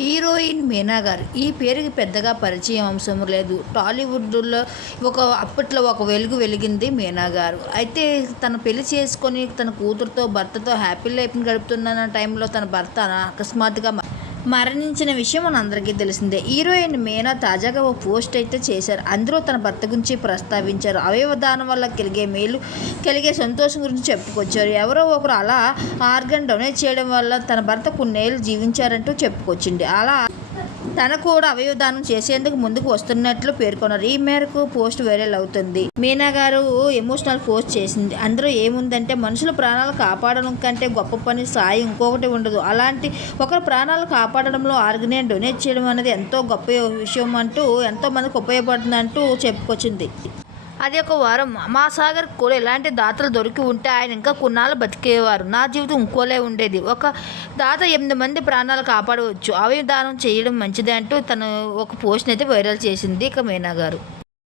Heroine Meena గారు. ఈ పేరుకి పెద్దగా పరిచయం అంశం లేదు. టాలీవుడ్లో ఒక అప్పట్లో ఒక వెలుగు వెలిగింది మీనా గారు. అయితే తను పెళ్ళి చేసుకొని తన కూతురుతో భర్తతో హ్యాపీ లైఫ్ని గడుపుతున్న టైంలో తన భర్త అకస్మాత్తుగా మరణించిన విషయం మన అందరికీ తెలిసిందే. హీరోయిన్ మీనా తాజాగా ఓ పోస్ట్ అయితే చేశారు. అందులో తన భర్త గురించి ప్రస్తావించారు. అవయవదానం వల్ల కలిగే మేలు కలిగే సంతోషం గురించి చెప్పుకొచ్చారు. ఎవరో ఒకరు అలా ఆర్గన్ డొనేట్ చేయడం వల్ల తన భర్త కొన్నేళ్ళు జీవించారంటూ చెప్పుకొచ్చింది. అలా తన కూడా అవయవదానం చేసేందుకు ముందుకు వస్తున్నట్లు పేర్కొన్నారు. ఈ మేరకు పోస్ట్ వైరల్ అవుతుంది. మీనా గారు ఎమోషనల్ పోస్ట్ చేసింది. అందులో ఏముందంటే మనుషుల ప్రాణాలు కాపాడడం కంటే గొప్ప పని సాయి ఇంకొకటి ఉండదు. అలాంటి ఒకరి ప్రాణాలు కాపాడడంలో ఆర్గనే డొనేట్ చేయడం అనేది ఎంతో గొప్ప విషయం అంటూ ఎంతో మందికి ఉపయోగపడుతుంది అంటూ చెప్పుకొచ్చింది. అది ఒక వారం. మా సాగర్ కూడా ఇలాంటి దాతలు దొరికి ఉంటే ఆయన ఇంకా కొన్నాళ్ళు బతికేవారు. నా జీవితం ఇంకోలే ఉండేది. ఒక దాత ఎనిమిది మంది ప్రాణాలు కాపాడవచ్చు. అవి దానం చేయడం మంచిదే అంటూ తను ఒక పోస్ట్ని అయితే వైరల్ చేసింది ఇక మీనా గారు.